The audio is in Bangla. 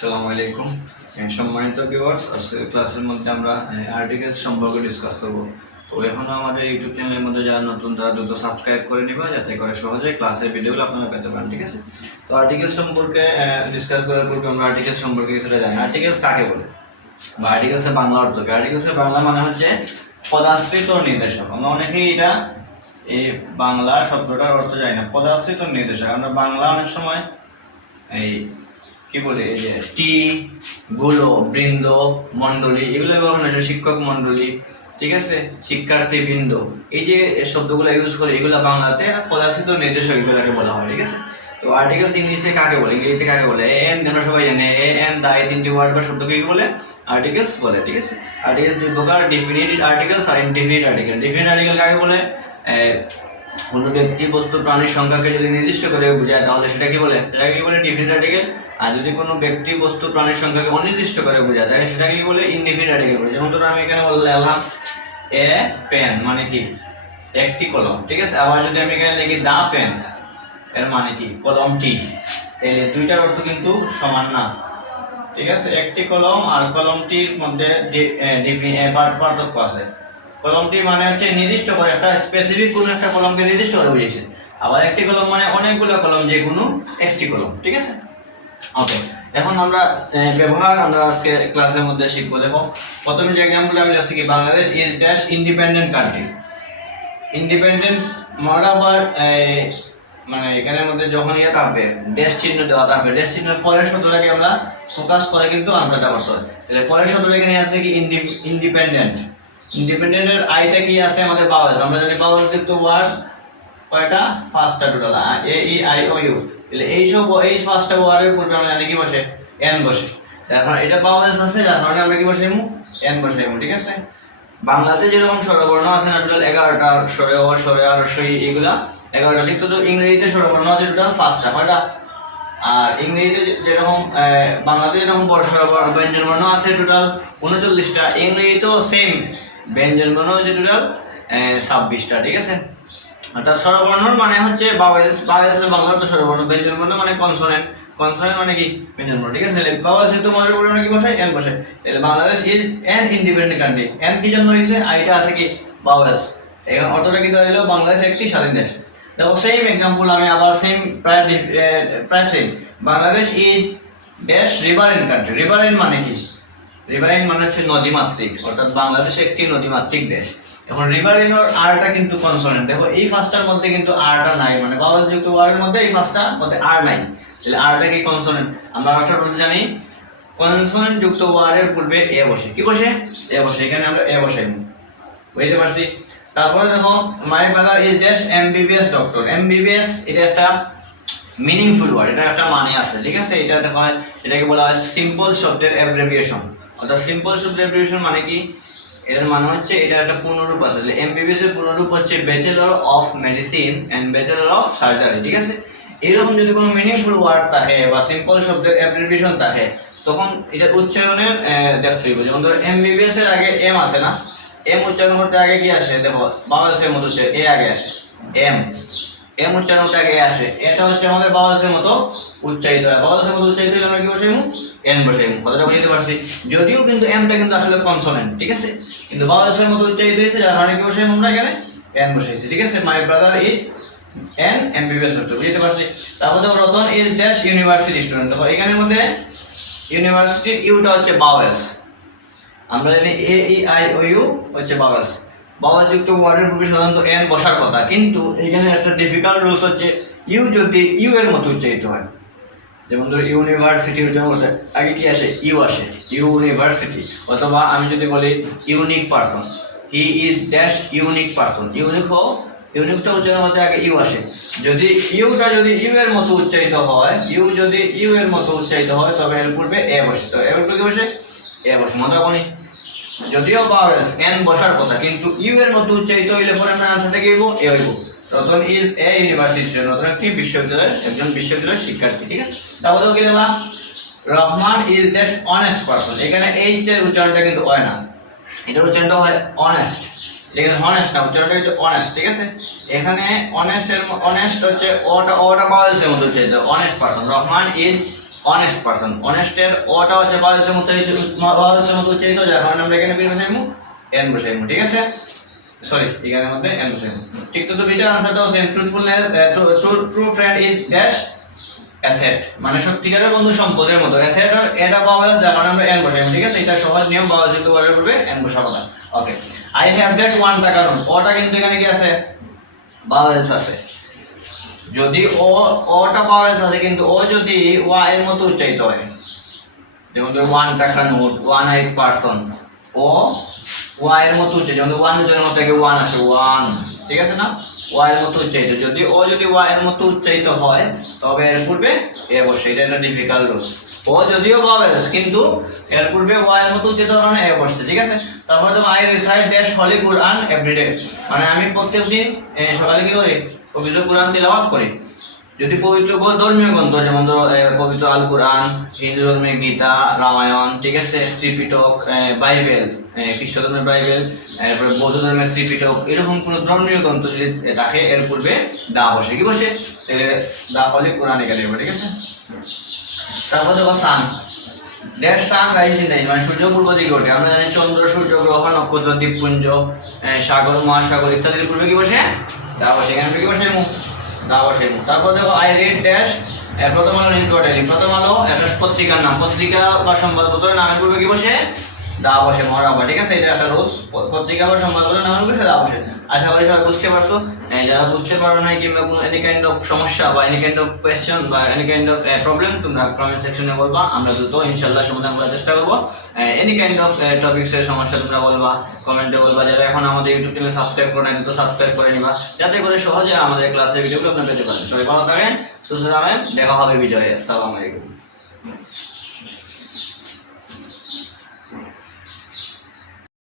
আসসালামু আলাইকুম সম্মানিত ভিউয়ার্স, আজকের ক্লাসের মধ্যে আমরা আর্টিকেলস সম্পর্কে ডিসকাস করব। তো এখনও আমাদের ইউটিউব চ্যানেলের মধ্যে যারা নতুন তারা দ্রুত সাবস্ক্রাইব করে নেবে, যাতে করে সহজে ক্লাসের ভিডিওগুলো আপনারা পেতে পারেন। ঠিক আছে, তো আর্টিকেলস সম্পর্কে ডিসকাস করার পূর্বে আমরা আর্টিকেলস সম্পর্কে কিছুটা জানি। আর্টিকেলস কাকে বলে বা আর্টিকেলসের বাংলা অর্থ কি? আর্টিকেলসের বাংলা মানে হচ্ছে পদাশ্রিত নির্দেশক। আমরা অনেকেই এটা এই বাংলা শব্দটার অর্থ জানি না। পদাশ্রিত নির্দেশক আমরা বাংলা অনেক সময় এই কি বলে, এই যে টি গুলো, বৃন্দ, মণ্ডলী, এগুলো ব্যবহার হয়। শিক্ষক মণ্ডলী, ঠিক আছে, শিক্ষার্থী বৃন্দ, এই যে শব্দগুলো ইউজ করে, এগুলো বাংলাতে পদাশ্রিত নির্দেশক এগুলোকে বলা হয়। ঠিক আছে, তো আর্টিকেলস ইংলিশে কাকে বলে, ইংরেজিতে কাকে বলে? এন, আমরা সবাই জানি এ এন দা, এই তিনটি ওয়ার্ড বা শব্দকে কি বলে? আর্টিকেলস বলে। ঠিক আছে, আর্টিকেলস দুই প্রকার, definite articles are indefinite article. Definite article কাকে বলে? কোনো ব্যক্তি, বস্তু, প্রাণীর সংখ্যাকে যদি নির্দিষ্ট করে বোঝায় তাহলে সেটা কি বলে? সেটাকে কি বলে? Definite article. আর যদি কোনো ব্যক্তি, বস্তু, প্রাণীর সংখ্যাকে অনির্দিষ্ট করে বোঝায় তাহলে সেটাকে কি বলে? ইনডেফিনিট আর্টিকেল বলে। যেমন ধরো আমি এখানে বললাম এ পেন, মানে কি? একটি কলম। ঠিক আছে, আবার যদি আমি এখানে লিখি দা পেন, এর মানে কি? কলমটি। তাহলে দুইটার অর্থ কিন্তু সমান না। ঠিক আছে, একটি কলম আর কলমটির মধ্যে পার্থক্য আছে। কলমটি মানে হচ্ছে নির্দিষ্ট করে একটা স্পেসিফিক কোনো একটা কলমকে নির্দিষ্ট করে বুঝিয়েছে। আবার একটি কলম মানে অনেকগুলো কলম, যে কোনো একটি কলম। ঠিক আছে, ওকে। এখন আমরা ব্যবহার আমরা আজকে ক্লাসের মধ্যে শিখবো। দেখো, প্রথমে যে এক্সাম্পল আমি যাচ্ছি কি, Bangladesh is dash independent country. Independent আবার মানে এখানের মধ্যে যখন ইয়ে থাকবে, ড্যাশ চিহ্ন দেওয়া থাকবে, ড্যাশ চিহ্নের পরের শব্দটাকে আমরা ফোকাস করে কিন্তু আনসারটা করতে হবে। তাহলে পরের শব্দটা এখানে আছে কি? ইন্ডিপেন্ডেন্ট। ইন্ডিপেন্ডেন্টের আইটা কি আছে? আমাদের বাওয়েলস। আমরা জানি বাওয়েলস যুক্ত ওয়ার্ড কয়টা? পাঁচটা total, A E I O U. তাহলে এই পাঁচটা ওয়ার্ডের পূর্বে আমরা জানি কি বসে? এন বসে। এখন এটা বাওয়েলস আছে, যার কারণে আমরা কি বসাইমু? এন বসাইমু। ঠিক আছে, বাংলাতে যেরকম স্বরবর্ণ আছে না টোটাল 11টা, স্বরে অ, স্বরে আর, স্বই, এগুলা 11টা। ঠিক তো ইংরেজিতে স্বরবর্ণ আছে টোটাল 5টা, কয়টা? আর ইংরেজিতে যেরকম বাংলাতে যেরকম ব্যঞ্জন বর্ণ আছে টোটাল 39টা, ইংরেজিতেও সেম ব্যঞ্জন বর্ণ হচ্ছে টোটাল 26টা। ঠিক আছে, অর্থাৎ স্বরবর্ণর মানে হচ্ছে বাওয়েলস। বাওয়েলস বাংলার তো স্বরবর্ণ, ব্যঞ্জন বর্ণ মানে কনসোনেন্ট, কনসোনেন্ট মানে কি? ব্যঞ্জন বর্ণ। ঠিক আছে, তাহলে বাওয়েলস তো মনের পরে আমরা কি বসাই? এন বসাই। তাহলে Bangladesh is an independent country. N কি জন্য হয়েছে? আইটা আছে কি? বাওয়েলস। এখন অর্থটা কি দাঁড়ালো? বাংলাদেশ একটি স্বাধীন দেশ। দেখো, সেম এক্সাম্পল আমি আবার সেম প্রায় same. Bangladesh is dash reverent country. Reverent মানে কি? রিভারেন্ট মানে হচ্ছে নদীমাতৃক, অর্থাৎ বাংলাদেশ একটি নদীমাতৃক দেশ। এখন রিভারেন্টের আরটা কিন্তু কনসোনেন্ট। দেখো, এই ফার্স্টটার মধ্যে কিন্তু আরটা নাই, মানে বাংলাদেশ যুক্ত ওয়ার্ডের মধ্যে এই ফার্স্টটার মধ্যে আর নাই। তাহলে আরটা কি? কনসোনেন্ট। আমরা আরটা জানি কনসোনেন্ট যুক্ত ওয়ার্ডের পূর্বে এ বসে। কি বসে? এ বসে। এখানে আমরা এ বসাই, বুঝতে পারছি? তারপরে দেখো, my father is dash MBBS doctor. MBBS এটা একটা মিনিংফুল ওয়ার্ড, এটা একটা মানে আছে। ঠিক আছে, এটা দেখো, এটাকে বলা হয় সিম্পল শব্দের অ্যাব্রিভিয়েশন। অর্থাৎ সিম্পল শব্দের অ্যাব্রিভিয়েশন মানে কি? এটার মানে হচ্ছে এটা একটা পূর্ণরূপ আছে। এমবিবিএস এর পূর্ণরূপ হচ্ছে bachelor of medicine and bachelor of surgery. ঠিক আছে, এরকম যদি কোনো মিনিংফুল ওয়ার্ড থাকে বা সিম্পল শব্দের অ্যাব্রিভিয়েশন থাকে, তখন এটা উচ্চারণের দেখতে হইব। যেমন ধরো এমবিবিএস এর আগে এম আসে না, এম উচ্চারণ করতে আগে কি আসে? দেখো, বাংলাদেশের মতো হচ্ছে এ আগে আসে, এম এম উচ্চারণ করতে আগে আসে। এটা হচ্ছে আমাদের বাংলাদেশের মতো উচ্চারিত হয়। বাংলাদেশের মতো উচ্চারিত হলে আমরা কি বসাইমু? এন বসাইমু। কথাটা বুঝতে পারছি? যদিও কিন্তু এমটা কিন্তু আসলে কনসোনেন্ট। ঠিক আছে, কিন্তু বাংলাদেশের মতো উচ্চারিত হয়েছে, যার কারণে কি বসাইমু আমরা এখানে? এন বসাইছি। ঠিক আছে, my brother is an MBBS doctor. বুঝতে পারছি? তারপর দেখো, Ratan is dash university student. দেখো, এখানের মধ্যে ইউনিভার্সিটির ইউটা হচ্ছে বাওয়েলস। আমরা জানি এ ই আই ও ইউ হচ্ছে বাওয়েলস। বাওয়েলস যুক্ত ওয়ার্ডের পূর্বে সাধারণত এন বসার কথা, কিন্তু এখানে একটা ডিফিকাল্ট রুলস হচ্ছে ইউ যদি ইউ এর মতো উচ্চারিত হয়। যেমন ধরো ইউনিভার্সিটি উচ্চারণ করতে আগে কি আসে? ইউ আসে, ইউনিভার্সিটি। অথবা আমি যদি বলি unique person, he is dash unique person. ইউনিকটা উচ্চারণ করতে আগে ইউ আসে। যদি ইউটা যদি ইউ এর মতো উচ্চারিত হয়, ইউ যদি ইউ এর মতো উচ্চারিত হয়, তবে এর পূর্বে এ বসে। তো এর পূর্বে বসে এ বসে। মনে রাখনি, যদিও বাওয়েলস এন বসার কথা, কিন্তু ইউ এর মতো উচ্চারিত হইলে পরে আমরা আনসারটা কি হইব? এ হইব। Ratan is a university student. Ratan একটি বিশ্ববিদ্যালয়ের একজন বিশ্ববিদ্যালয়ের শিক্ষার্থী। ঠিক আছে, তারপরে কি দিলাম? Rahman is dash honest person. এখানে এইচ এর উচ্চারণটা কিন্তু হয় না, এটার উচ্চারণটা হয় অনেস্ট। এখানে হনেস্ট না, উচ্চারণটা হচ্ছে অনেস্ট। ঠিক আছে, এখানে অনেস্ট হচ্ছে ওটা বাওয়েলসের মতো উচ্চারিত, honest person. Rahman is honest person, অনেস্টের ওটা হচ্ছে বাউলসের মতো উচ্চারিত, যার কারণে আমরা এখানে বিয়ে বসাইমু এন বসাইমু, ঠিক আছে? সরি, এখানের মধ্যে এন বসাইমু। ঠিক তো বিটার আনসারটাও same, truthfulness true friend is dash asset, মানে সত্যিকারের বন্ধু সম্পদের মতো। অ্যাসেট আর এটা বাউল, যার কারণে আমরা এন বসাইমু, ঠিক আছে? এটা সহজ নিয়ম, বাউল যেহেতু ব্যবহার করবে এন বসাবো না। ওকে, আই হ্যাভ ড্যাশ 1 টাকা নোট, ওটা কিন্তু এখানে কি আছে? বাউলস আছে। যদি ওটা বাউলস আছে, কিন্তু ও যদি ওয়া এর মতো উচ্চারিত হয়, যেমন 1 টাকা নোট, 1 পারসন, ও ওয়া এর মতো উচ্চারিত, যেমন 1 এর মতো থেকে 1 আসে 1, ঠিক আছে না? ওয়া এর মতো উচ্চারিত, যদি ওয়া এর মতো উচ্চারিত হয় তবে এর পূর্বে এ বসে, এটা একটা ডিফিকাল্ট রুলস। ও যদিও বাউলস, কিন্তু এর পূর্বে ওয়া এর মতো উচ্চারিত হওয়ার কারণে এ বসছে, ঠিক আছে? তারপরে তো I recite dash holy Quran everyday, মানে আমি প্রত্যেকদিন সকালে কি করি? পবিত্র কুরআন তিলাওয়াত করি। যদি পবিত্র ধর্মীয় গ্রন্থ, যেমন ধরো পবিত্র আল কুরআন, হিন্দু ধর্মের গীতা, রামায়ণ, ঠিক আছে, ত্রিপিটক, বাইবেল, খ্রিস্ট ধর্মের বাইবেল, এরপরে বৌদ্ধ ধর্মের ত্রিপিটক, এরকম কোনো ধর্মীয় গ্রন্থ যদি থাকে এর পূর্বে দা বসে, কি বসে? দা হলি কুরআন এখানে, ঠিক আছে? তারপর দেখো sun, that sun rise in the east, মানে সূর্য পূর্ব দিকে ওঠে। আমরা জানি চন্দ্র, সূর্য, গ্রহ, নক্ষত্র, দ্বীপপুঞ্জ, সাগর, মহাসাগর ইত্যাদির পূর্বে কি বসে? দা বসে, এখানে কি বসে? দা বসে। তারপর দেখো আই রেড ড্যাশ, এর প্রথম আলো নিউজ পোর্টাল, প্রথম আলো একটা পত্রিকার নাম, পত্রিকা বা সংবাদপত্রের নামের পূর্বে কি বসে? দা বসে, মরাবা, ঠিক আছে? এটা একটা রোজ, পত্রিকা বা সংবাদপত্রের নামের পূর্বে দা বসে। আশা করি সবাই বুঝতে পারছো। যারা বুঝতে পারো না, কিংবা কোনো এনি কাইন্ড অফ সমস্যা বা এনি কাইন্ড অফ কোয়েশ্চেন বা এনি কাইন্ড অফ প্রবলেম, তোমরা কমেন্ট সেকশনে বলবা, আমরা দ্রুত ইনশাল্লাহ সমাধান করার চেষ্টা করবো। এনি কাইন্ড অফ টপিক্সের সমস্যা তোমরা বলবা, কমেন্টে বলবা। যারা এখন আমাদের ইউটিউব চ্যানেল সাবস্ক্রাইব করে নাই, দ্রুত সাবস্ক্রাইব করে নিবা, যাতে করে সহজে আমাদের ক্লাসের ভিডিওগুলো আপনারা পেতে পারেন। সবাই ভালো থাকেন, সুস্থ থাকেন, দেখা হবে ভিডিওতে। আসসালামু আলাইকুম।